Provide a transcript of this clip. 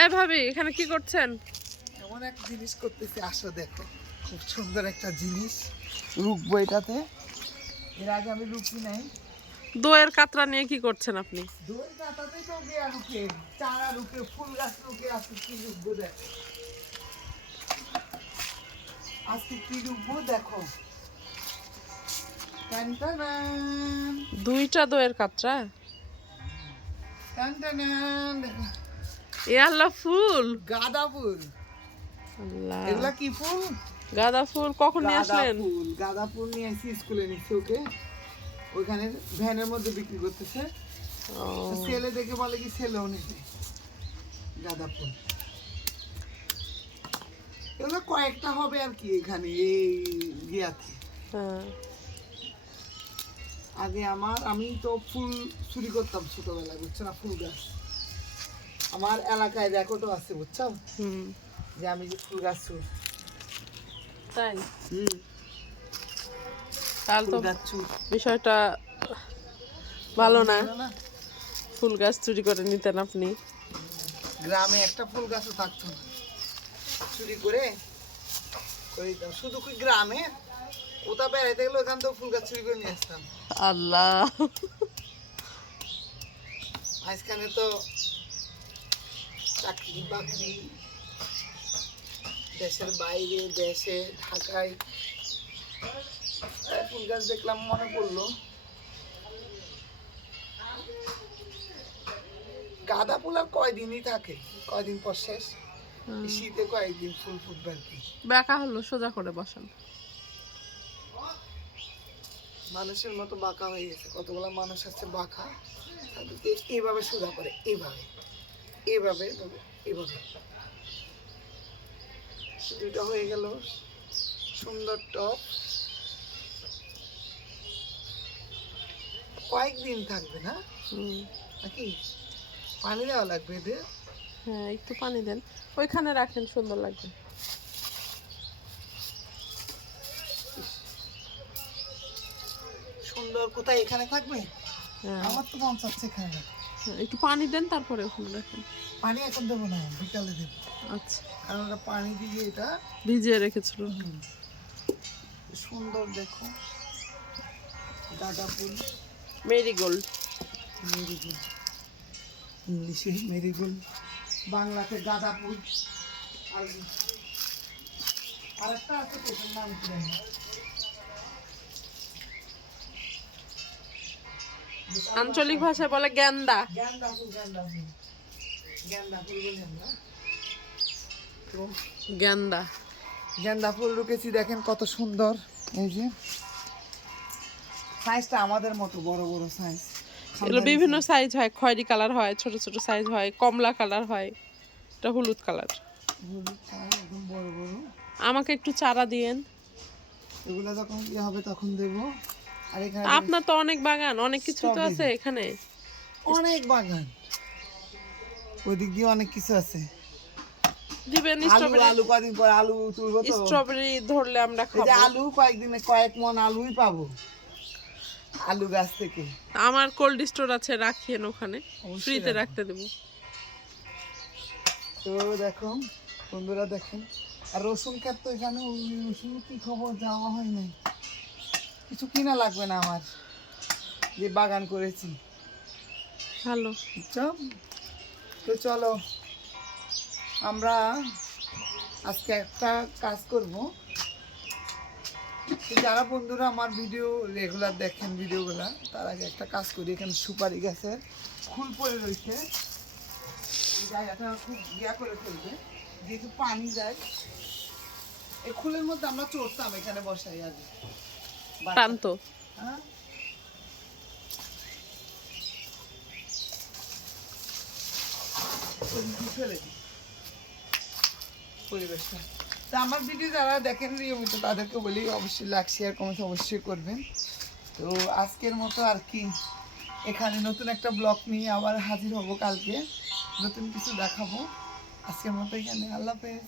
এই ভাবি এখানে কি করছেন? এমন এক জিনিস করতেছি আসো দেখো। খুব সুন্দর একটা জিনিস রুকবো এটাতে এর আগে আমি রুকি নাই। দইয়ের কাতরা নিয়ে কি করছেন আপনি? দই কাটাতে তো গিয়া রুকে চারা রুকে ফুল গাছ রুকে আজকে কি রুকবো দেখো। আজকে কি রুকবো দেখো। দুইটা দইয়ের কাতরা? টান দেখো। এ আল্লাহ ফুল। গাঁদা ফুল। আল্লাহ। এগুলা কি ফুল? গাঁদা ফুল কখন নিয়ে আসলেন? ফুল গাঁদা ফুল নিয়ে আসি স্কুলে নিচ্ছি ওকে। ওইখানে ভ্যানের মধ্যে বিক্রি করতেছে। ছেলে দেখে বলে কি ছেলেও গাঁদা ফুল। এগুলো কয়েকটা হবে আর কি এখানে এই গিয়াতে। হ্যাঁ। আগে আমার আমি তো ফুল চুরি করতাম ছোটবেলায় বুঝছ না? ফুল গাছ। আমার এলাকায় রেকর্ডও আছে বুঝছ? হুম। যে আমি যে ফুল গাছ চুর। তাই? হুম। তাহলে তো বিষয়টা ভালো না। ফুল গাছ চুরি করে নিতেন আপনি। গ্রামে একটা ফুল গাছও থাকতো না। চুরি করে শুধু কি গ্রামে? কোথাও বেড়াইতে গেলে ওখান থেকে ফুল গাছ চুরি করে নিয়ে আসতাম। আল্লাহ। মাঝখানে তো চাকরি বাকরি দেশের বাইরে দেশে ঢাকায়। ফুল গাছ দেখলাম মনে পড়ল। গাঁদা ফুল আর কয়দিনই থাকে? কয়দিন পর শেষ? শীতে কয়েকদিন ফুল ফুটবে আর কি? বেকা হলো সোজা করে বসেন। মানুষের মতো বাঁকা হয়ে গেছে। কতগুলো মানুষ আছে বাঁকা? এইভাবে সোজা করে এইভাবে। এভাবে, এইভাবে দুটো হয়ে গেল। সুন্দর টপ। কয়েকদিন থাকবে না? নাকি? পানি দেওয়া লাগবে এদের? হ্যাঁ একটু পানি দেন। ওইখানে রাখেন সুন্দর লাগবে। সুন্দর। কোথায় এখানে থাকবে? হ্যাঁ। আমার তো মন চাচ্ছে এখানে। একটু পানি দেন তারপরে ওখানে রাখেন। পানি এখন দেবো না বিকালে দেবো। আচ্ছা। কারণ ওটা পানি দিয়ে এটা ভিজিয়ে রেখেছিল। সুন্দর দেখো। গাঁদা ফুল মেরিগোল্ড। মেরিগোল্ড। ইংলিশে মেরিগোল্ড। বাংলাতে গাঁদা ফুল আর আরেকটা আছে তো নাম কি জানি না। আঞ্চলিক ভাষায় বলে গেন্দা গেন্দা ফুল গেন্দা ফুল রুকেছি দেখেন কত সুন্দর। এই যে। সাইজটা আমাদের মতো বড় বড় সাইজ এগুলো বিভিন্ন সাইজ হয় খয়েরি কালার হয় ছোট ছোট সাইজ হয় কমলা কালার হয় এটা হলুদ কালার আমাকে একটু চারা দিয়েন। এগুলো যখন ইয়ে হবে তখন দেবো। আর এখানে আপনার তো অনেক বাগান অনেক কিছু তো আছে এখানে। অনেক বাগান। ওইদিক দিয়ে অনেক কিছু আছে। দিবেন স্ট্রবেরি? আলু কদিন পর আলু তুলবো তো। স্ট্রবেরি ধরলে আমরা এই খাব। আলু কয়েকদিনে কয়েক মন আলুই পাবো। আলু গাছ থেকে। আমার কোল্ড স্টোর আছে রাখিয়েন ওখানে। ফ্রিতে রাখতে দেবো। তো দেখো বন্ধুরা দেখেন। আর রসুন ক্ষেত তো এখানে রসুন কি খবর? যাওয়া হয় নাই। কিছু কিনা লাগবে না আমার যে বাগান করেছি। ভালো। তো চলো আমরা আজকে একটা কাজ করব। যারা বন্ধুরা আমার ভিডিও রেগুলার দেখেন ভিডিওগুলা তার আগে একটা কাজ করি। এখানে সুপারি গাছের ফুল পড়ে রয়েছে। এই জায়গাটা খুব ইয়া করে ফেলবে যেহেতু পানি যায় এই খুলের মধ্যে আমরা চড়তাম এখানে বসাই আগে। তা আমার ভিডিও যারা দেখেন নিয়মিত, তাদেরকে বলি অবশ্যই লাইক শেয়ার কমেন্ট অবশ্যই করবেন। তো আজকের মতো আর কি। এখানে নতুন একটা ব্লগ নিয়ে আবার হাজির হব কালকে। নতুন কিছু দেখাবো। আজকের মতো এখানে। আল্লাহ হাফেজ।